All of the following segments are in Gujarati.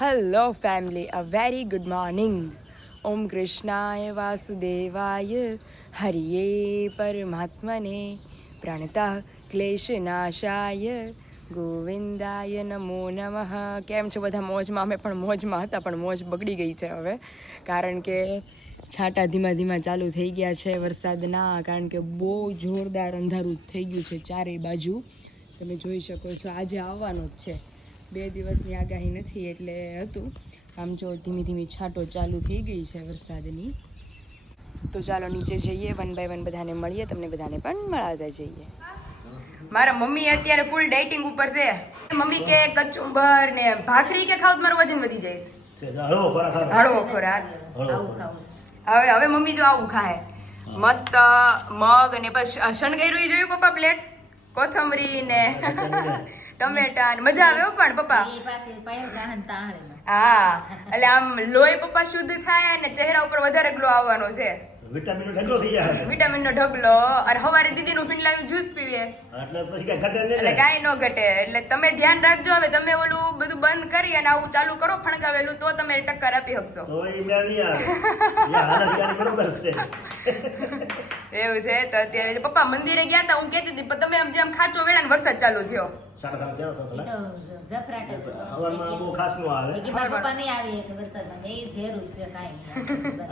Hello family a very good morning ઓમ કૃષ્ણાય વાસુદેવાય હરિયે પરમાત્મને પ્રણતા ક્લેશનાશાય ગોવિંદાય નમો નમઃ કેમ છો બધા મોજમાં અમે પણ મોજમાં હતા, પણ મોજ બગડી ગઈ છે હવે. કારણ કે છાંટા ધીમા ધીમા ચાલુ થઈ ગયા છે વરસાદના. કારણ કે બહુ જોરદાર અંધારું થઈ ગયું છે ચારેય બાજુ. તમે જોઈ શકો છો, આજે આવવાનો જ છે. બે દિવસની આગાહી નથી એટલે હતું. આમ જો ધીમી ધીમી છાંટો ચાલુ થઈ ગઈ છે વરસાદની. તો ચાલો નીચે જઈએ વન બાય વન બધાને મળીએ તમને બધાને પણ મળાવતા જઈએ. મારા મમ્મી અત્યારે ફૂલ ડાઇટિંગ ઉપર છે. મમ્મી કે કચુંબર ને ભાખરી કે ખાવ તો મારું વજન વધી જાય. છે હળવો ખોરાક હવે હવે મમ્મી જો આવું ખાય. મસ્ત મગ અને પછી શણગાયરું જોયું પપ્પા પ્લેટ કોથમરી ને ટમેટા ને મજા આવે પણ પપ્પા? એ પાસે પાયો ગાહન તાહળે હા એટલે આમ લોહી પપ્પા શુદ્ધ થાય અને ચહેરા ઉપર વધારે ગ્લો આવવાનો છે. વિટામિનનો ઢગલો થઈ જાય. વિટામિન નો ઢગલો. અને સવારે દીદી નું ફીંડલાનું જ્યુસ પીવે. એટલે પછી કઈ ઘટે નહીં એટલે ને. કાંઈ ઘટે. એટલે તમે ધ્યાન રાખજો હવે તમે ઓલું બધું બંધ કરી અને આવું ચાલુ કરો ફણગાવેલું તો તમે ટક્કર આપી શકશો. તો એ મેળ નહીં આવે. યા હાલા બરોબર છે. એવું છે? તો અત્યારે પપ્પા મંદિરે ગયા હતા હું કહેતી હતી પણ તમે આમ જેમ ખાચો વેળા વરસાદ ચાલુ થયો. સાડા સાત ચાર થશે. હવારમાં બહુ ખાસનું આવે. એ કે મારા પપ્પા નહીં આવે એક વરસાદમાં મેં. એ ઝેરું છે કાંઈ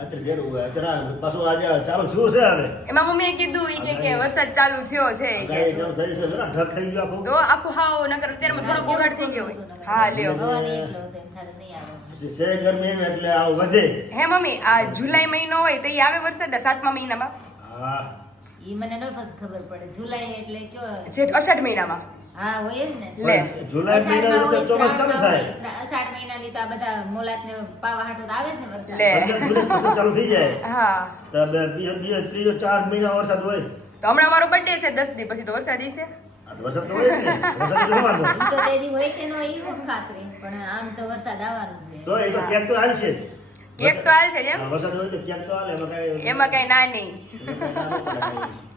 અત્યારે પાછું આજે ચાલુ થયું છે હવે. એમાં મમ્મીએ કીધું ઈ કે કે વરસાદ ચાલુ થયો છે. ચાલુ થઈ છે ઢગ થઈ ગયો આખું. તો આખું હાવ નગર અત્યારમાં થોડો ગોગાટ થઈ ગયો હા લ્યો. છે ગરમી એમ એટલે આ વધે. હે મમ્મી આ જુલાઈ મહિનો હોય તો ઈ આવે વરસાદ આ સાતમા મહિનામાં? હા. ઈ મને ન પછી ખબર પડે. જુલાઈ એટલે કયો? જેઠ અષાઢ મહિનામાં. હા હોય જ ને. જુલાઈ મહિના અષાઢમાં વરસાદ હોય, ચોમાસ ચાલુ થાય. અષાઢ મહિનાની તો આ બધા મોલાત ને પાવા હાટુ તો આવે જ ને વરસાદ. જુલાઈ ચાલુ થઈ જાય. હા. તો બીજો બીજો ત્રીજો ચાર મહિના વરસાદ હોય. તો હમણાં મારો બર્થડે છે દસ દી પછી તો વરસાદ છે. વરસાદ તો હોય ને. વરસાદ જોવાનો. તો તે હોય કે ન ઈ હું ખાતરી. પણ આમ તો વરસાદ આવવાનો છે. તો એ તો ક્યાંક તો હાલશે. કેક તો હાલ છે વરસાદ હોય તો ક્યાંક તો હાલે એમાં કાંઈ- એમાં કઈ ના નહીં એમાં કાંઈ ના પડે કાંઈ.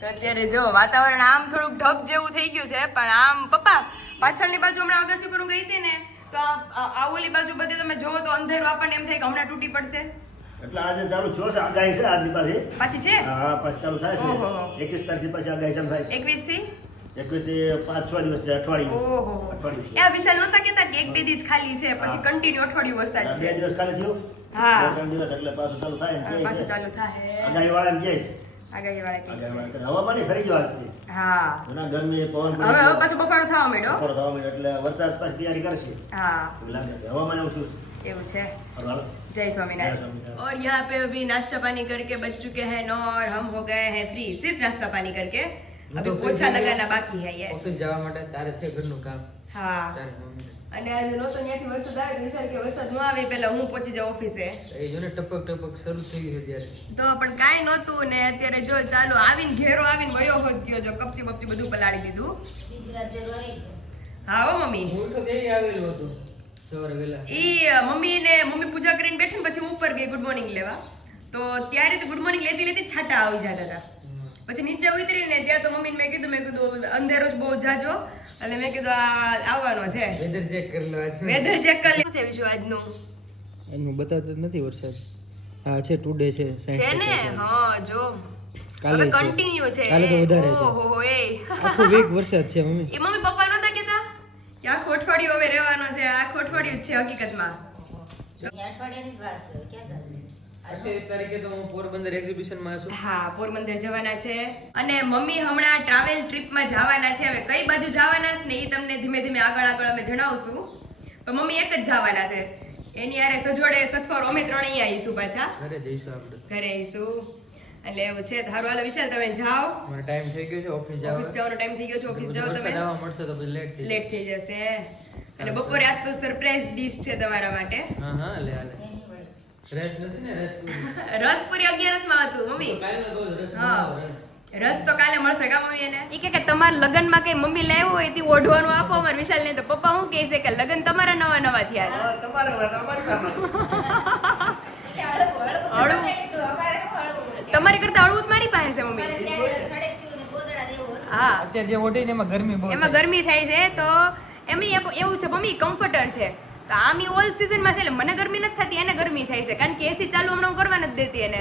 તો અત્યારે જો વાતાવરણ આમ થોડુંક ઢગ જેવું થઈ ગયું છે પણ આમ પપ્પા પાછળની બાજુ હમણાં અગાસી પર હું ગઈ હતી ને તો આ- આ આ ઓલી બાજુ બધે તમે જોવો તો અંધેરું આપણને એમ થાય કે હમણાં તૂટી પડશે. એટલે આજે ચાલુ છો છે આગાહી છે આજની પાસે પાછી છે? હા પાછી ચાલુ થાય છે. એકવીસ તારીખથી પછી આગાહી ચાલુ થાય છે. એકવીસથી એકવીસથી પાંચ છ દિવસ છે અઠવાડિયું. ઓહો. અઠવાડિયું આ વિશાલ નહોતા કેતા કે એક બે દિવસ ખાલી છે પછી. કન્ટિન્યુ અઠવાડિયું વરસાદ છે છે. બે દિવસ ખાલી થયું. હા. ત્રણ દિવસ એટલે પાછું ચાલુ થાય પાછું ચાલુ થાય. આગાહી વાળા એમ કહે છે. આગાહી વાળા કહે આગાહી છે વાળા કહે. હવામાન ફરી ગયો આજથી હા ઘણા ગરમી પવન હવે હવે પાછું બફારો થવા માંડ્યો બપોર થવા માંડ્યો એટલે વરસાદ પાછી તૈયારી કરશે હા એવું લાગે છે હવામાન એવું શું એવું છે હાલો, હાલો. जय जय स्वामीनारायण स्वामीनारायण। और यहाँ पे अभी नाश्ता पानी करके बच चुके हैं नौ और हम हो गए हैं फ्री सिर्फ नाश्ता पानी करके હું अभी તો free पोछा થઈ ગયો. लगाना बाकी है यस ઓફિસ જવા માટે તારે છે ઘરનું કામ હા તારે મમ્મીને. અને આજે નહોતો ત્યાંથી વરસાદ આવે વિચાર કે વરસાદ ન આવે પહેલા હું પહોંચી જાઉં ઓફિસે. એ જો ને ટપક ટપક શરૂ થઈ છે ત્યારે તો પણ કાંઈ નહોતું ને અત્યારે જો ચાલો આવીને ઘેરો આવીને વયો હોત ગયો જો કપચી બપચી બધું પલાળી દીધું. હા હો મમ્મી. હું તો બે આવેલું હતું સવારે વેલા ઈ મમ્મી ને મમ્મી પૂજા કરીને બેઠી પછી હું ઉપર ગઈ ગુડ મોર્નિંગ લેવા. તો ત્યારે તો ગુડ મોર્નિંગ લેતી લેતી છાટા આવી જતા હતા. પછી નીચે ઉતરી ને ત્યાં તો મમ્મીને મેં કીધું મેં કીધું અંધેરો જ બહુ જાજો. એટલે મેં કીધું આ આવવાનો છે. વેધર ચેક કરી લો વેધર ચેક કરી લો. છે વિશુ આજનો? એનું બતાતો નથી વરસાદ. હા છે ટુ ડે છે છે ને? હા જો. કાલે. કન્ટિન્યુ છે. કાલે તો વધારે છે. ઓહો એ. આખો વીક વરસાદ છે મમ્મી. એ મમ્મી પપ્પા નતા કહેતા? કે આખું અઠવાડિયું હવે રહેવાનો છે આ અઠવાડિયું જ છે હકીકતમાં. અઠવાડિયાની જ વાર છે ક્યાં ચાલે અઠ્યાવીસ તારીખે તો હું પોરબંદર એક્ઝિબિશનમાં છું. હા પોરબંદર જવાના છે. અને મમ્મી હમણાં ટ્રાવેલ ટ્રીપમાં જવાના છે. હવે કઈ બાજુ જવાના છે ને એ તમને ધીમે ધીમે આગળ આગળ અમે જણાવશું. પણ મમ્મી એક જ જવાના છે. એની આરે સજોડે સથવારો. અમે ત્રણ અહીંયા આવીશું પાછા. ઘરે જઈશું આપણે. ઘરે આવીશું. એટલે એવું છે. સારું હાલો વિશાલ તમે જાઓ. મારો ટાઈમ થઈ ગયો છે ઓફિસ ઓફિસ જવાનો ટાઈમ થઈ ગયો છે ઓફિસ જાઓ તમે. આવવા મળશે તો લેટ થઈ લેટ થઈ જશે. અને બપોરે આજ તો સરપ્રાઈઝ ડીશ છે તમારા માટે. હા હા લે. રસ નથી ને રસ પૂરી. અગિયારસમાં હતું મમ્મી. રસ તો કાલે મળશે કા મમ્મી એને? ઈ કે કે તમારા લગનમાં કઈ મમ્મી લાવ્યો હોય તે ઓઢવાનું આપો અમાર વિશાલ ને તો પપ્પા હું કહે છે કે લગન તમારા નવા નવા થયા છે. હા, તમારે કરતા હળવું જ મારી પાસે છે મમ્મી. હા. અત્યારે જે ઓઢીને એમાં ગરમી એમાં થાય. ગરમી થાય છે તો એમ એવું છે મમ્મી કમ્ફર્ટર છે. તો આમ એ ઓલ સિઝનમાં છે એટલે મને ગરમી નથી થતી એને ગરમી થાય છે. કારણ કે એસી ચાલુ હમણાં હું કરવા નથી દેતી એને.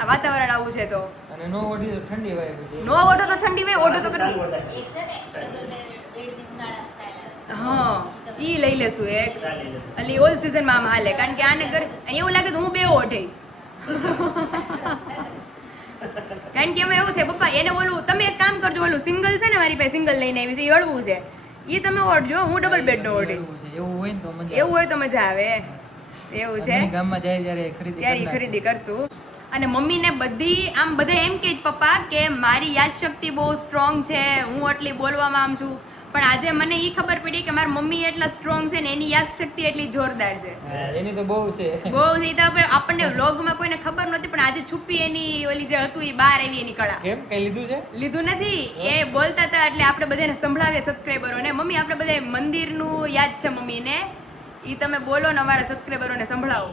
આ વાતાવરણ આવું છે તો. અને નો ઓઢી તો ઠંડી વાય. નો ઓઢો તો ઠંડી વાય ઓઢો તો ગરમી. હા ઈ લઈ લેશું એક. એટલે ઓલ સિઝનમાં આમ હાલે. કારણ કે આને ગર એવું લાગે તો હું બે ઓઢે. કારણ કે અમે એવું થાય પપ્પા એને ઓલું તમે એક કામ કરજો ઓલું સિંગલ છે ને મારી પાસે સિંગલ લઈને આવી છે એ છે. એ તમે ઓઢજો હું ડબલ બેડ નો ઓઢી. એવું હોય ને તો મજા એવું હોય તો મજા આવે એવું છે? ગામમાં જાય ત્યારે ખરીદી ત્યારે ખરીદી કરશું. અને મમ્મીને બધી આમ બધા એમ કે પપ્પા કે મારી યાદશક્તિ બહુ સ્ટ્રોંગ છે હું આટલી બોલવામાં આમ છું. પણ આજે મને ઈ ખબર પડી કે મારી મમ્મી એટલા સ્ટ્રોંગ છે ને એની યાદશક્તિ એટલી જોરદાર છે. એની તો બહુ છે. બહુ છે તો આપણને વ્લોગમાં કોઈને ખબર નહોતી પણ આજે છુપી એની ઓલી જે હતું એ બહાર આવી એની કળા. કેમ? કઈ લીધું છે? લીધું નથી. એ બોલતા હતા એટલે આપણે બધાને સંભળાવીએ સબસ્ક્રાઈબરોને મમ્મી આપણે બધા મંદિરનું યાદ છે મમ્મીને? એ તમે બોલો ને અમારા સબસ્ક્રાઈબરોને સંભળાવો.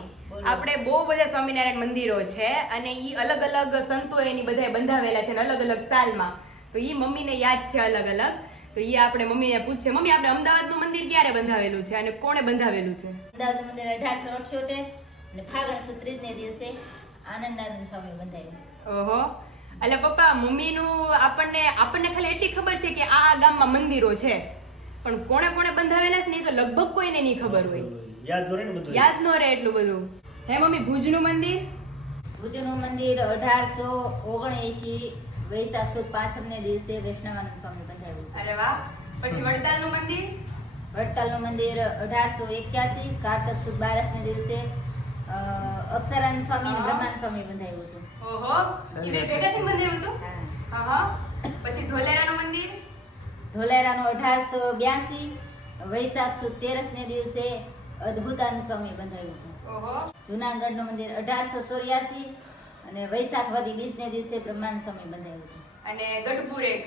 આપણે બહુ બધા સ્વામિનારાયણ મંદિરો છે અને એ અલગ અલગ સંતો એની બધા બંધાવેલા છે ને અલગ અલગ સાલમાં. તો ઈ મમ્મીને યાદ છે અલગ અલગ તો એ આપણે મમ્મીને પૂછે મમ્મી આપણે અમદાવાદનું મંદિર ક્યારે બંધાવેલું છે? અને કોણે બંધાવેલું છે? અમદાવાદનું મંદિર અઢારસો અઠ્યોતેર અને ફાગણ સુદ ત્રીજને દિવસે આનંદાનંદ સ્વામી બંધાયું. ઓહો. એટલે પપ્પા મમ્મીનું આપણને આપણને ખાલી એટલી ખબર છે કે આ આ ગામમાં મંદિરો છે. પણ કોણે કોણે બંધાવેલા છે ને તો લગભગ કોઈને નહીં ખબર હોય. યાદ ન રહે બધું. યાદ ન રહે એટલું બધું. હે મમ્મી ભુજનું મંદિર? ભુજનું મંદિર અઢારસો ઓગણએંશી વૈશાખ સુદ પાસઠને દિવસે વૈષ્ણવાનંદ સ્વામી બંધાવ્યું અરે વાહ. પછી વડતાલનું મંદિર? વડતાલનું મંદિર અઢારસો એક્યાસી કારતક સુદ બારસને દિવસે અક્ષરાનંદ સ્વામી અને બ્રહ્માનંદ સ્વામી બંધાવ્યું હતું. ઓહો. એ બે ભેગાથી બંધાવ્યું હતું? હા. હા. પછી ધોલેરાનું મંદિર? ધોલેરાનું અઢારસો બ્યાસી વૈશાખ સુદ તેરસને દિવસે અદ્ભુતાનંદ સ્વામી બંધાયું હતું. ઓહો. જુનાગઢનું મંદિર અઢારસો ચોર્યાસી અને વૈશાખ વધી બીજને દિવસે બ્રહ્માંડ સ્વામી બંધાયું અને ગઢપુર એક.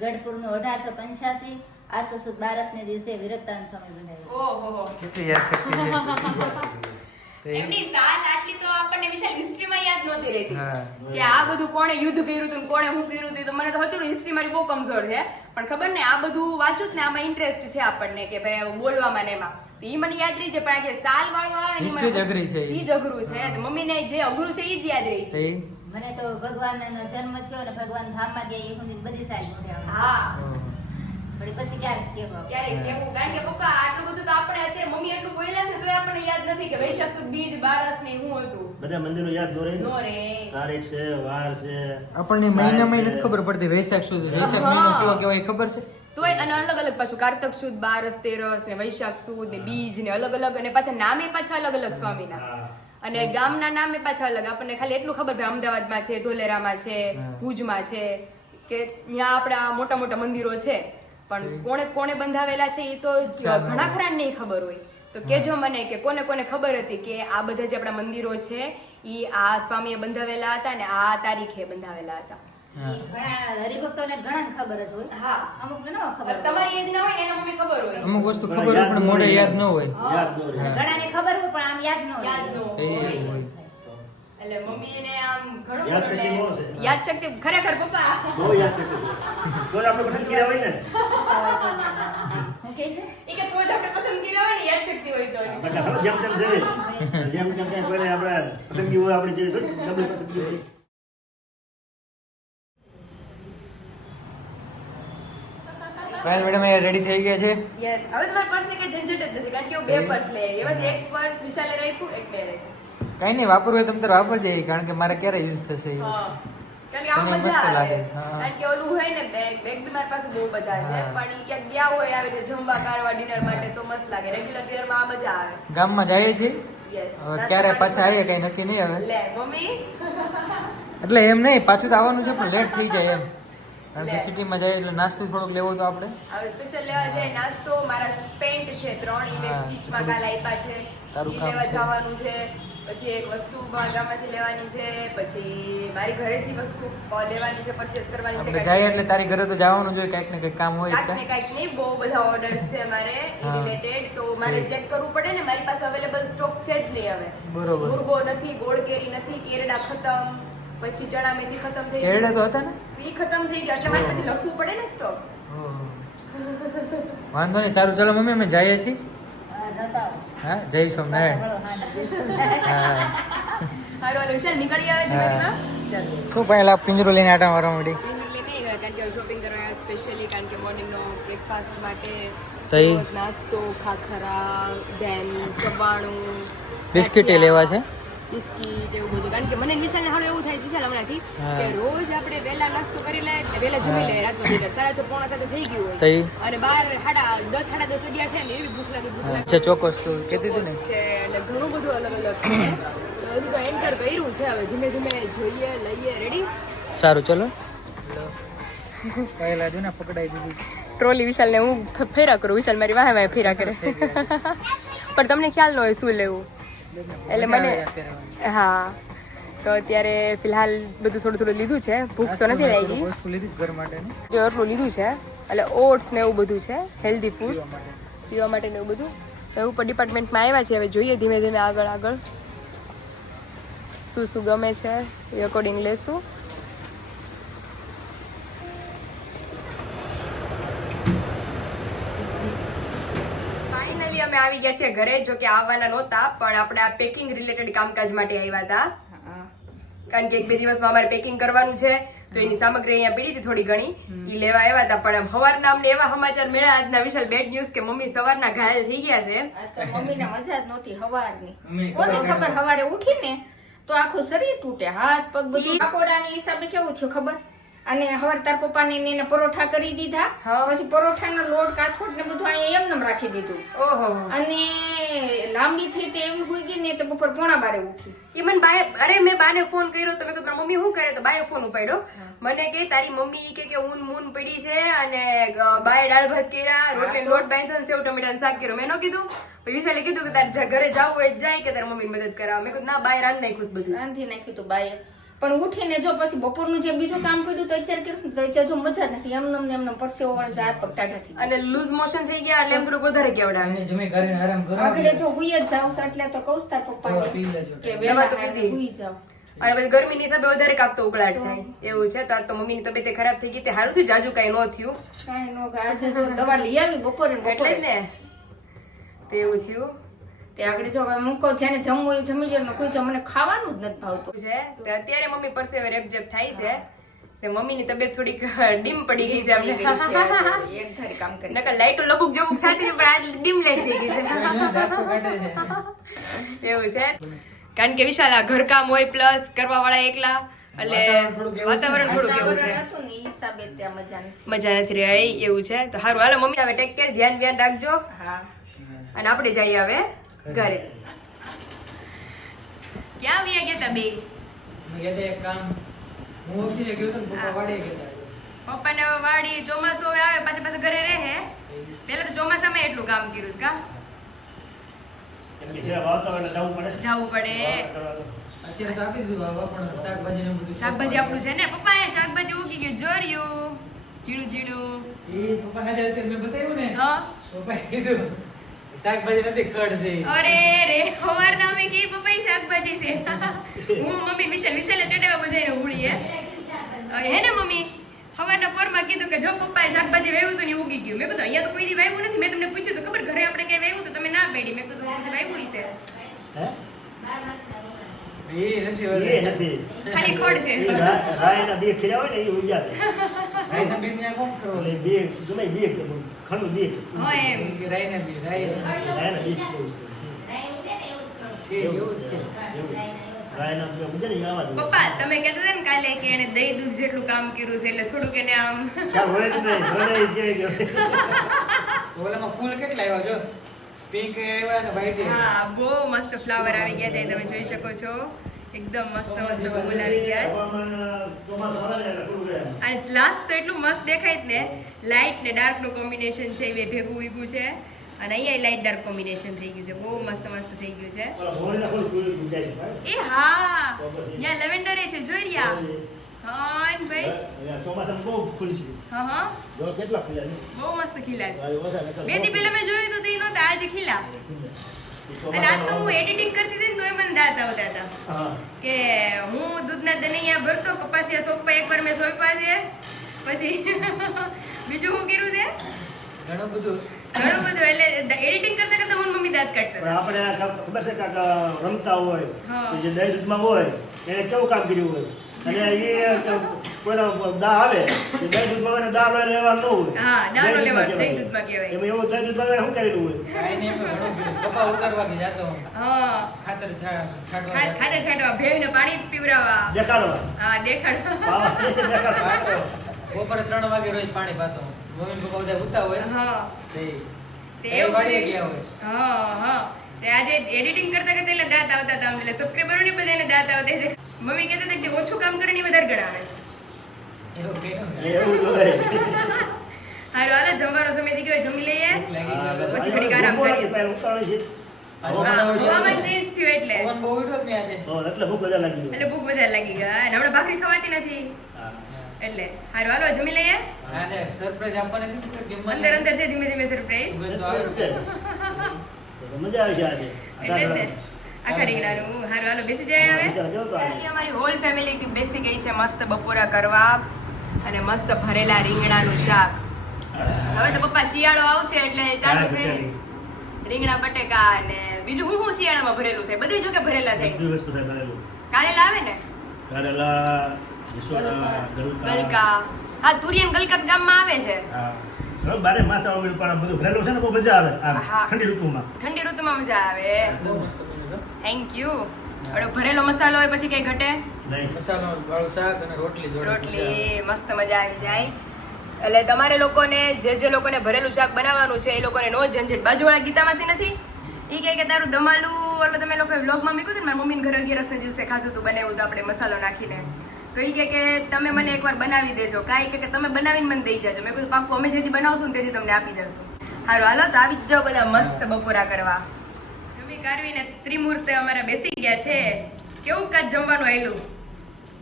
ગઢપુરનું અઢારસો પંચ્યાસી આસો સુદ બારસને દિવસે વિરક્તાન સ્વામી બંધાયું ઓહો. કેટલી યાદ એમની સાલ આટલી તો આપણને વિશાલ હિસ્ટ્રીમાં યાદ નહોતી રહેતી. કે આ બધું કોણે યુદ્ધ કર્યું હતું કોણે શું કર્યું હતું તો મને તો હતું હિસ્ટ્રી મારી બહુ કમજોર છે. પણ ખબર ને આ બધું વાંચું જ ને આમાં ઇન્ટરેસ્ટ છે આપણને કે ભાઈ બોલવામાં ને એમાં. ઈ મને યાદ રહી છે પણ આ જે સાલ વાળું આવે ને ઈ અઘરી છે ઈ. જ અઘરું છે. તો મમ્મીને જે અઘરું છે ઈ જ યાદ રહી મને તો ભગવાનનો જન્મ થયો ને ભગવાન ધામમાં ગયા એ સુધી બધી સાલ મોઢે હા. પછી ક્યારેક ક્યારેક કેવું? કારણ કે પપ્પા આટલું બધું તો આપણે અત્યારે મમ્મી એટલું બોલ્યા છે તો આપણને યાદ નથી કે વૈશાખ સુદ બીજ બારસ ને હું હતું. બધા મંદિરો યાદ દોરે નો રે તારીખ છે વાર છે આપણને મહિનામાં નથી ખબર પડતી વૈશાખ સુધી વૈશાખ મહિનો કેવો કેવો એ ખબર છે? તોય અને અલગ અલગ પાછું કારતક સુદ બારસ તેરસ ને વૈશાખ સુદ ને બીજ ને અલગ અલગ અને પાછા નામે પાછા અલગ અલગ સ્વામીના. અને ગામના નામે પાછા અલગ. આપણને ખાલી એટલું ખબર અમદાવાદમાં છે ધોલેરામાં છે ભુજમાં છે કે ત્યાં આપણા મોટા મોટા મંદિરો છે. પણ કોણે કોણે બંધાવેલા છે એ તો ઘણા ખરા નહીં ખબર હોય. તો કેજો મને કે કોને કોને ખબર હતી કે આ બધા જે આપણા મંદિરો છે એ આ સ્વામીએ બંધાવેલા હતા ને આ તારીખે બંધાવેલા હતા. હા. ઘણા ખબર જ હોય. હા. અમુકને ન ખબર તમારી એજ ના હોય એને મમ્મી ખબર હોય. અમુક વસ્તુ ખબર હોય પણ મોઢે યાદ ન હોય. યાદ દોરે હા. ઘણાને ખબર હોય પણ આમ યાદ ન હોય. યાદ ન હોય. હોય. એટલે મમ્મીને આમ ઘણું યાદ શક્તિ. યાદ શક્તિ ખરેખર પપ્પા. બહુ યાદ છે. તો આપણે પસંદ કર્યા હોય ને? હું કહે છે? એ કે તો જ આપણે પસંદ કર્યા હોય ને યાદ શક્તિ હોય તો જ. જેમ તેમ છે જેમ તેમ કઈ કોઈને આપણે પસંદગી હોય આપણી જેવી ડબલ પસંદગી હોય. પાયલ મેડમ એ રેડી થઈ ગયા છે. યસ હવે તમારા પર્સની કઈ ઝંઝટ જ નથી કારણ કે હું બે પર્સ લઈ એમાંથી એક પર્સ વિશાલે રાખ્યું એક મેં રાખ્યું. કઈ નહીં વાપરવું હોય તમે તાર વાપરજે કારણ કે મારે ક્યારે યુઝ થશે એ વસ્તુ? કારણ કે આ તને મજા મસ્ત આવે. લાગે. હા. કારણ કે ઓલું હોય ને બેગ બેગ મારી પાસે બહુ બધા છે હા. પણ ઈ ક્યાંક ગયા હોય આવી જમવા કરવા ડિનર માટે તો મસ્ત લાગે. રેગ્યુલર આ મજા આવે. ગામમાં જઈએ છીએ? ક્યારે પાછા આવીએ કઈ નક્કી નહીં હવે. એટલે એમ નહીં પાછું તો આવવાનું છે પણ લેટ થઈ જાય એમ. કારણ કે. સિટીમાં જાય એટલે નાસ્તો થોડોક લેવો તો આપણે હવે સ્પેશિયલ લેવા જાય નાસ્તો મારા પેન્ટ છે ત્રણ ઇમેજ. સ્ટીચમાં કાલ આપ્યા છે તારું લેવા જવાનું છે પછી એક વસ્તુ ગામમાંથી લેવાની છે પછી મારી ઘરેથી વસ્તુ લેવાની છે પરચેસ કરવાની છે જાય એટલે તારી ઘરે તો જવાનું જોઈએ કંઈક ને કંઈક કામ હોય કાંઈક ને કાંઈ. કાંઈક નહીં બહુ બધા ઓર્ડર્સ છે મારે. રિલેટેડ તો મારે ચેક કરવું પડે ને મારી પાસે અવેલેબલ સ્ટોક છે જ નહીં હવે બરોબર મુરગો નથી ગોળ કેરી નથી કેરડા ખતમ પછી ચણા મેથી ખતમ થઈ કેરડા તો હતા ને? ઈ ખતમ થઈ ગયા એટલે મારે પછી લખવું પડે ને સ્ટોક વાંધો નહીં સારું. ચાલો મમ્મી અમે જઈએ છીએ. હા, જય સોમનારાયણ. ચાલો શું પહેલા પિંજરું લઈને આટા મારવા એટલે કારણ કે શોપિંગ કરવા સ્પેશિયલી કારણ કે મોર્નિંગનો બ્રેકફાસ્ટ માટે તઈ? નાસ્તો ખાખરા ધેન ચવાણું બિસ્કિટ લેવા છે? બિસ્કિટ એવું બધું. કારણ કે મને વિશાલ હાલ એવું થાય વિશાલ હમણાંથી. કે રોજ આપણે વહેલા નાસ્તો કરી લે વહેલા જમી લે રાતનો dinner. સાડા છ પોણા સાથે થઈ ગયું હોય. અને બાર સાડા દસ સાડા દસ અગિયાર થાય ને એવી ભૂખ લાગે ભૂખ લાગે. છે ચોક્કસ તો કહેતી હતી ને? છે. એટલે ઘણું બધું અલગ અલગ છે. બધું તો એન્ટર કર્યું છે. હવે ધીમે ધીમે જોઈએ લઈએ. રેડી સારું ચલો. પહેલા જો ને પકડાઈ દીધી. ટ્રોલી વિશાલ ને હું ફેરા કરું. વિશાલ મારી વાહે વાહે ફેરા કરે. પણ તમને ખ્યાલ ન હોય શું લેવું. એટલે મને હા. તો અત્યારે ફિલહાલ બધું થોડું થોડું લીધું છે. ભૂખ તો નથી લાગી. જો એટલું લીધું છે. એટલે ઓટ્સ ને એવું બધું છે. હેલ્ધી ફૂડ પીવા માટે. પીવા માટે ને એવું બધું. તો એવું પણ ડિપાર્ટમેન્ટમાં આવ્યા છે. હવે જોઈએ ધીમે ધીમે આગળ આગળ. શું શું ગમે છે. એ અકોર્ડિંગ લેશું ફાઇનલી અમે આવી ગયા છે ઘરે જો કે આવવાના નહોતા પણ આપણે આ પેકિંગ રિલેટેડ કામકાજ માટે આવ્યા હતા. કારણ કે એક બે દિવસમાં અમારે પેકિંગ કરવાનું છે તો એની સામગ્રી અહીંયા પીડી હતી થોડી ઘણી. ઈ લેવા આવ્યા હતા પણ સવારના અમને એવા સમાચાર મળ્યા આજના વિશાલ બેડ ન્યૂઝ કે મમ્મી સવારના ઘાયલ થઈ ગયા છે. મમ્મી તો મમ્મીને મજા જ નહોતી હવારની. કોને ખબર સવારે હવારે ઉઠીને તો આખું શરીર તૂટે હાથ પગ બધું આકોડાની હિસાબે કેવું થયું ખબર? અને હવે તાર પપ્પાને ને એને પરોઠા કરી દીધા. પછી પરોઠાનો લોટ કાથોટ ને બધું અહીંયા એમનેમ રાખી દીધું. ઓહો. અને લાંબી થઈ તે એમ ગઈ ને તો બપોર પોણા બારે ઉઠી. એ મને બાએ અરે મેં બાને ફોન કર્યો તો મેં કીધું મમ્મી શું કરે? તો બાએ ફોન ઉપાડ્યો. મને કે તારી મમ્મી કે કે ઊન મૂન પડી છે અને બાએ દાળ ભાત કર્યા રોટલી લોટ બાંધ્યો ને સેવ ટમેટાનું શાક કર્યું. મેં ન કીધું. વિશાલે કીધું કે તારે ઘરે જવું હોય જાય કે તારી મમ્મીની મદદ કરાવ મેં કીધું ના બાએ રાંધી નાખ્યું બધું. રાંધી નાખ્યું તો બાએ પણ ઉઠીને જો પછી બપોરનું જે બીજું કામ કર્યું તો અત્યારે કે તો અત્યારે જો મજા નથી. એમ નમ એમ નમ પરસેવો વળે જાત પગ થઈ અને લૂઝ મોશન થઈ ગયા એટલે એમ થોડું વધારે કેવડાવે. અમે જમી કરીને આરામ કરો. આગળ જો હુઈ જ જાવ એટલે તો કહું તાર તો પપ્પાને પી લેજો. કે વેલા તો કીધી. હુઈ જાવ. અને પછી ગરમીની હિસાબે વધારે કાપતો ઉકળાટ થાય. એવું છે? તો આજ તો મમ્મીની તબિયત ખરાબ થઈ ગઈ. તે સારું થયું? જાજુ કઈ ન થયું? કાંઈ ન આજે જો દવા લઈ આવી બપોરે ને એટલે જ ને. તો એવું થયું. તે આગળ જો હવે મૂકો જેને જમવું એ જમી લે કોઈ જો મને ખાવાનું જ નથી ભાવતું. છે તો અત્યારે મમ્મી પરસેવે રેપજેપ થાય છે. તે મમ્મીની તબિયત થોડીક ડીમ પડી ગઈ છે આપણે એક ધારી કામ કરી. નકર લાઈટો લબુક જબુક થતી પણ આજ ડીમ લાઈટ થઈ ગઈ છે. એવું છે? કારણ કે વિશાલ આ ઘરકામ હોય પ્લસ કરવા વાળા એકલા એટલે વાતાવરણ થોડુંક એવું છે મજા નથી. મજા રહી એવું છે? તો સારું હાલો મમ્મી હવે ટેક કેર ધ્યાન ધ્યાન રાખજો. અને આપણે જઈએ હવે. ઘરે. ક્યાં વ્યા ગયા તમે બે? મેં એક કામ. હું ઓફિસે ગયો તો પપ્પા વાડે ગયા હતા. પપ્પાને વાડી ચોમાસું હવે આવે પાછા પાછા ઘરે રહે પેલા તો ચોમાસામાં એટલું કામ કર્યું કા? કેમ કે જ્યારે વાવતા હોય એટલે જવું પડે. જવું પડે. વાવતા કરવા તો. અત્યારે તો આપી દીધું હવે પણ શાકભાજી આપણું છે ને? પપ્પા એ શાકભાજી ઉગી ગયું જોર્યું. જીડું જીડું એ પપ્પા ના મેં બતાવ્યું ને. હા? પપ્પાએ કીધું શાકભાજી નથી ખડ છે. અરે રે સવારના અમે કે પપ્પા શાકભાજી છે. હું મમ્મી મિશેલ વિશાલે ચડાવ્યા બધાને ઉડી હે? ને મમ્મી? સવારના પોરમાં કીધું કે જો પપ્પાએ શાકભાજી વાવ્યું હતું ને ઉગી ગયું. મેં કીધું અહીંયા તો કોઈ દી વાવ્યું નથી. મેં તમને પૂછ્યું તો ખબર ઘરે આપણે ક્યાંય વાવ્યું તો તમે ના પાડી. મેં કીધું વાવ્યું હશે. હે? એ નથી એ નથી. ખાલી ખોડ છે. રાયના બે ખીલા હોય ને એ ઉગ્યા છે. રાઈના બીજ ને કોણ ખરો? એટલે બે ગમે બે કે ખંડ બે હા એમ. કે રાઈના બીજ, રાયના બીજ છે. એ એવું છે. એવું છે. રાયના બે ઉગે ને એ આવા જ હોય. પપ્પા તમે કહેતા હતા ને કાલે કે એને દહીં દૂધ જેટલું કામ કર્યું છે એટલે થોડુંક એને આમ ઓલામાં ફૂલ કેટલા આવ્યો જો? પિંક આવ્યા ને વ્હાઈટ હા બહુ મસ્ત ફ્લાવર આવી ગયા છે તમે જોઈ શકો છો. એકદમ મસ્ત મસ્ત ફૂલ આવી ગયા. અને લાસ્ટ તો એટલું મસ્ત દેખાય જ ને લાઇટ ને ડાર્કનું કોમ્બિનેશન છે એ ભેગું ઉગ્યું છે. અને અહીંયા લાઇટ ડાર્ક કોમ્બિનેશન થઈ ગયું છે બહુ મસ્ત મસ્ત થઈ ગયું છે. એ હા ત્યાં લેવેન્ડર છે જોઈ રહ્યા? હા ભાઈ. ચોમાસામાં બહુ ફૂલ છે. હા હા. જો કેટલા ફૂલ્યા છે? બહુ મસ્ત ખીલા છે. આ ઓછા નકર બે દી પહેલા મેં જોયું તો તે નહોતા આજે ખીલા. એટલે આજ તો હું એડિટિંગ કરતી હતી ને તોય મને દાંત આવતા હતા. કે હું દૂધના દનૈયા ભરતો કપાસિયા સોંપા એકવાર મેં સોપા છે. પછી બીજું શું કર્યું છે? ઘણું બધું. ઘણું બધું એટલે એડિટિંગ કરતા કરતા હું મમ્મી દાંત કાઢતા આપણે ખબર છે કાંક રમતા હોય જે દહીં દૂધમાં હોય એને કેવું કામ કર્યું હોય? અને એ કોઈનો દા આવે કે દહીં દૂધમાં હોય ને દા આપણે લેવાનું ન હોય. હા, દા લેવા દહીં દૂધમાં કહેવાય. એમાં એવું દહીં દૂધમાં એને શું કરેલું હોય? કાંઈ નહીં, એમાં કપા ઉતારવા કે જાતો હા. ખાતર છાડવા. ખાતર છાંટવા ભેળને પાણી પીવરાવા દેખાડવા. હા દેખાડવા. દેખાડવા. બપોરે ત્રણ વાગે રોજ પાણી પાતો. મમ્મી પપ્પા બધા ઉતા હોય. હા. તે તે એવું કરી ગયા હોય. હા હા. તે આજે એડિટિંગ કરતા કરતા એટલે દાંત આવતા હતા. એટલે સબસ્ક્રાઈબરોને બધાને દાંત આવતા છે મમ્મી કહેતા હતા કે ઓછું કામ કરીને વધારે ગણાવે. હારું હાલો જમવાનો સમય થઈ ગયો. જમી લઈએ. પછી ઘડીક આરામ કરીએ. હવામાન ચેન્જ થયું એટલે. એટલે ભૂખ વધારે લાગી એટલે ભૂખ વધારે લાગી ગયા અને હમણાં ભાખરી ખવાતી નથી. એટલે. હારું હાલો જમી લઈએ. સરપ્રાઈઝ આપવાની હતી કે જમવાની? અંદર અંદર છે ધીમે ધીમે સરપ્રાઈઝ મજા આવશે આજે. એટલે આખા રીંગણાનું હારું હાલો બેસી જાય હવે. અમારી હોલ ફેમિલી બેસી ગઈ છે મસ્ત બપોરા કરવા અને મસ્ત ભરેલા રીંગણાનું શાક. હવે તો પપ્પા શિયાળો આવશે એટલે ચાલુ રીંગણા બટેકા અને બીજું હું હું શિયાળામાં ભરેલું થાય? બધું જો કે ભરેલા થાય. કારેલા આવે ને? કારેલા ગલકા હા તુરિયન ગલકા ગામમાં આવે છે. હા. બારે માસ આવવા પણ બધું ભરેલું છે ને બહુ મજા આવે. ઠંડી ઋતુમાં. ઠંડી ઋતુમાં મજા આવે. થેન્ક યુ હવે ભરેલો મસાલો હોય પછી કઈ ઘટે? નહીં. મસાલો વાળું શાક અને રોટલી જોડે રોટલી. મસ્ત મજા આવી જાય. એટલે તમારે લોકોને જે જે લોકોને ભરેલું શાક બનાવવાનું છે એ લોકોને નો ઝંઝટ. બાજુવાળા ગીતામાંથી નથી? એ કહે કે તારું દમાલું એટલે તમે લોકો વ્લોગમાં મૂક્યું હતું ને મારા મમ્મીને ઘરે અગિયારસને દિવસે ખાધું હતું બનાવ્યું તો આપણે મસાલો નાખીને. તો એ કહે કે તમે મને એકવાર બનાવી દેજો. કાંઈ કે કે તમે બનાવીને મને દઈ જાજો. મેં કીધું પાક્કું અમે જેથી બનાવશું ને તેથી તમને આપી જશું સારું હાલો તો આવી જ જાઓ બધા મસ્ત બપોરા કરવા. જમી કાઢવીને ત્રિમૂર્તે અમારા બેસી ગયા છે. કેવું કાજ જમવાનું આવેલું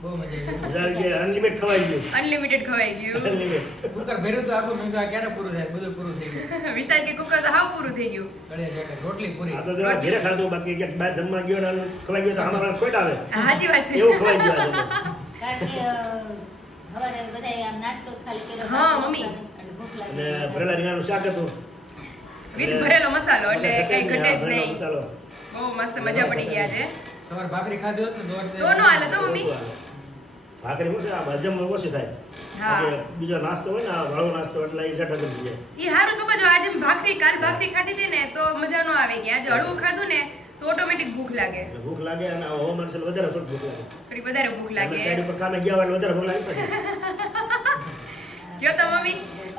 બહુ મજા આવી મજા આવી ગઈ. અનલિમિટ ખવાઈ ગયું. અનલિમિટેડ ખવાઈ ગયું. કુકર ભર્યું તો આખું મેં ક્યારે પૂરું થાય? બધું પૂરું થઈ ગયું. વિશાલ કે કુકર તો હાવ પૂરું થઈ ગયું. રોટલી પૂરી. આ તો ઘરે ખાધું બાકી ક્યાંક બહાર જમવા ગયો ને ખવાઈ ગયું તો આમાં ખોટ આવે. સાચી વાત છે. એવું ખવાઈ ગયું કારણ કે અ, સવારે આમ નાસ્તો ખાલી કર્યો હા, મમ્મી. અને ભરેલા રીંગણાનું શાક હતું. વિથ ભરેલો મસાલો એટલે કઈ ઘટે જ નહીં. મસાલો. બહુ મસ્ત મજા પડી ગયા છે. સવાર ભાખરી ખાધી હોત ને તો તો નો હાલે તો મમ્મી? ભાખરી હું છે આ હજમ ઓછી થાય. હા. બીજો નાસ્તો હોય ને આ વાળો નાસ્તો એટલે એ જટ થઈ જાય. ઈ હારું તો જો આજે ભાખરી કાલ ભાખરી ખાધી હતી ને તો મજા નો આવે કે આજે હળવું ખાધું ને તો ઓટોમેટિક ભૂખ લાગે. ભૂખ લાગે અને આ હવામાન છે વધારે થોડી ભૂખ લાગે. થોડી વધારે ભૂખ લાગે. સાઈડ ઉપર કામે ગયા એટલે વધારે ભૂખ લાગે. પછી કયો તો મમ્મી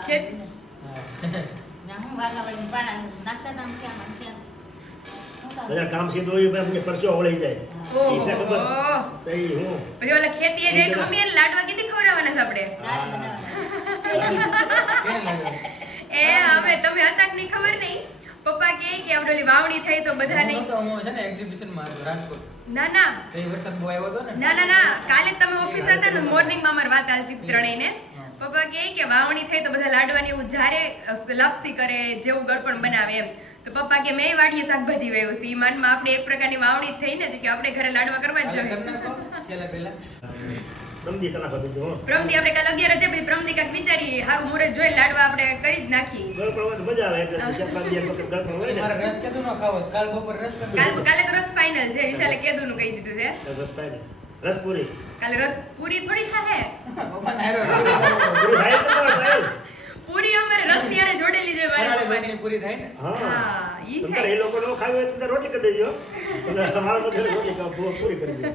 કે ના હું વાઘાવળીને પાણા નાખતા હતા આમ કેમ આમ કેમ? બધા કામ સીધું હોય પણ આપણે પરચો વળી જાય. ઓહો. ખબર? તો ઈ હું. પછી ઓલા ખેતીએ જઈ તો મમ્મી એને લાડવા કીધી ખવડાવવાના છે આપણે? એ હવે તમે હતા કે નહીં ખબર નહીં. પપ્પા કહે કે આપણે ઓલી વાવણી થઈ તો બધા નહીં તો હું છે ને એક્ઝિબિશનમાં હતો રાજકોટ. ના ના. એ વરસાદ બહુ આવ્યો હતો ને. ના ના ના. કાલે તમે ઓફિસ હતા ને મોર્નિંગમાં મારી વાત હાલતી ત્રણેય ત્રણેયને. પપ્પા કહે કે વાવણી થઈ તો બધા લાડવાની એવું જ્યારે લપસી કરે જેવું ગળપણ બનાવે એમ. તો પપ્પા કે મેં વાડીએ શાકભાજી વાવ્યું છે. ઈ માનમાં આપણે એક પ્રકારની વાવણી જ થઈ ને તો કે આપણે ઘરે લાડવા કરવા જ જોઈએ. પ્રમદી આપણે કાલે અગિયાર હજાર પછી પ્રમદી કાંઈક વિચારી હારું મુહૂર્ત જોઈ લાડવા આપણે કરી જ નાખી ને. કાલ બપોર રસ કાલ તો રસ ફાઇનલ છે. વિશાલે કેદુનું કહી દીધું છે. ને રસપુરી. કાલે રસપુરી થોડી ખાહે. પૂરી અમારે રસ ત્યારે જોડેલી છે મારા પૂરી થાય ને? હા. હા ઈ થાય. એ લોકો નો ખાવી હોય તો રોટલી કરી દેજો. એટલે મારા બધા રોટલી પૂરી કરી દેજો.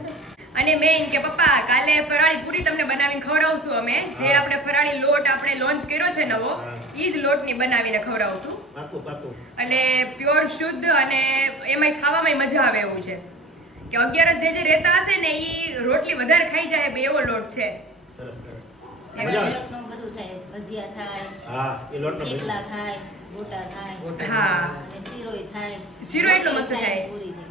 અને મેઇન કે પપ્પા કાલે ફરાળી પૂરી તમને બનાવીને ખવડાવશું અમે. જે આપણે ફરાળી લોટ આપણે લોન્ચ કર્યો છે નવો એ જ લોટની બનાવીને ખવડાવશું. પાકું પાકું. અને પ્યોર શુદ્ધ અને એમાંય ખાવામાં મજા આવે એવું છે. કે અગિયારસ જે જે રહેતા હશે ને એ રોટલી વધારે ખાઈ જાય બે એવો લોટ છે. સરસ બધું થાય. ભજીયા થાય હા એ લોટનો થેપલા થાય ગોટા થાય હા. અને શીરોય થાય. શીરો એટલો મસ્ત થાય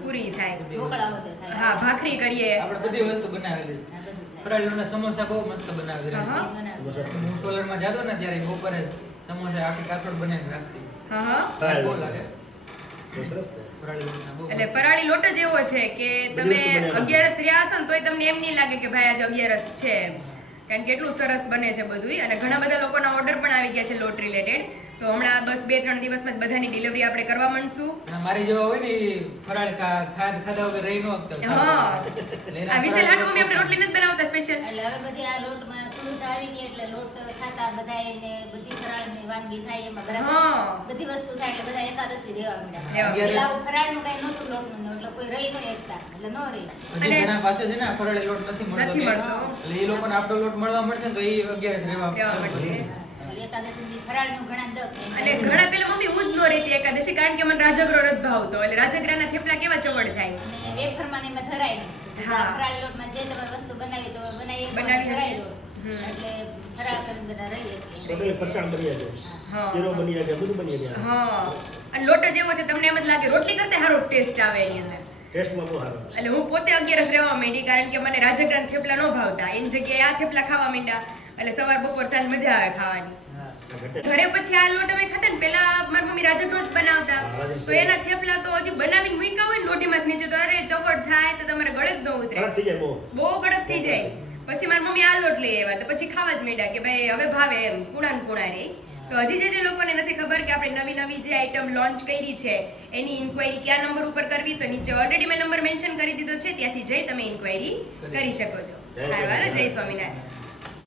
પૂરી થાય. ઢોકળા હોતે થાય. હા ભાખરી કરીએ. આપણે બધી વસ્તુ બનાવેલી છે. ફરાળીઓના સમોસા બહુ મસ્ત બનાવે હા. સોલરમાં જાતો ને ત્યારે બપોરે સમોસા આખી કાકડ બનાવીને રાખતી. હા હા. બહુ લાગે. સરસ એટલે ફરાળી લોટ જ એવો છે કે તમે. અગિયારસ રહ્યા હશો ને તોય તમને એમ નહીં લાગે કે ભાઈ આજે અગિયારસ છે કારણ કે એટલું સરસ બને છે બધું અને ઘણા બધા લોકોના ઓર્ડર પણ આવી ગયા છે લોટ રિલેટેડ તો હમણાં બસ બે ત્રણ દિવસમાં બધાની ડિલિવરી આપણે કરવા માંડશું અને મારી જેવા હોય ને ફરાળ ખાધ ખાધા વગર રહી ન શકતા. હા એટલે આ વિશાલ હાટ મમ્મી આપણે રોટલી નથી બનાવતા સ્પેશિયલ એટલે હવે બધી આ લોટમાં સુવિધા આવી ગઈ એટલે લોટ ખાતા બધાય ને બધી ફરાળની વાનગી થાય એમાં બરાબર હા. બધી વસ્તુ થાય એટલે બધા એકાદશી રહેવા મળ્યા. પેલા ફરાળનું કાંઈ નહોતું લોટનું એટલે કોઈ રહી ન એકતા એટલે ન રહી અને- એના પાસે છે ને ફરાળ લોટ નથી મળતો. એટલે એ લોકોને આપણો લોટ મળવા મળશે તો એ અગિયારસ રહેવા રહેવા મળશે. એકાદશી ફરાળનું ઘણા દક અને ઘણા પેલા મમ્મી હું જ નો રીતી એકાદશી કારણ કે મને રાજગરો નથી ભાવતો. એટલે રાજગરાના થેપલા કેવા ચવડ થાય? અને વેફરમાં ને એમાં ધરાય હા. ફરાળી લોટમાં જે તમારે વસ્તુ બનાવી તો બનાવી બનાવી ધરાઈ દો. એટલે ફરાળ કરીને બધા રહીએ છીએ. ફરસાણ બની જાય હા. શીરો બની જાય બધું બની જાય હા. અને લોટ જ એવો છે તમને એમ જ લાગે રોટલી કરતા સારો ટેસ્ટ આવે એની અંદર. ટેસ્ટમાં બહુ સારો. એટલે હું પોતે અગિયારસ રહેવા માંડી કારણ કે મને રાજગરાના થેપલા ન ભાવતા. એની જગ્યાએ આ થેપલા ખાવા માંડ્યા. એટલે સવાર બપોર સાંજ મજા આવે ખાવાની. ઘરે પછી આ લોટ અમે ખાતા ને પેલા મારી મમ્મી રાજગરો રોજ બનાવતા. તો એના થેપલા તો હજી બનાવીને મૂક્યા હોય ને લોટીમાં નીચે તો અરે ચવડ થાય તો તમારે ગળે ન ઉતરે. બહુ. બહુ થઈ જાય. પછી મારી મમ્મી આ લોટ લઈ આવ્યા તો પછી ખાવા જ માંડ્યા કે ભાઈ હવે ભાવે એમ કુણા ને કુણા રે. તો હજી જે જે લોકોને નથી ખબર કે આપણે નવી નવી જે આઈટમ લોન્ચ કરી છે એની ઇન્ક્વાયરી કયા નંબર ઉપર કરવી તો નીચે ઓલરેડી મેં નંબર મેન્શન કરી દીધો છે ત્યાંથી જઈ તમે ઇન્ક્વાયરી કરી શકો. છો. જય જય. સ્વામિનારાયણ.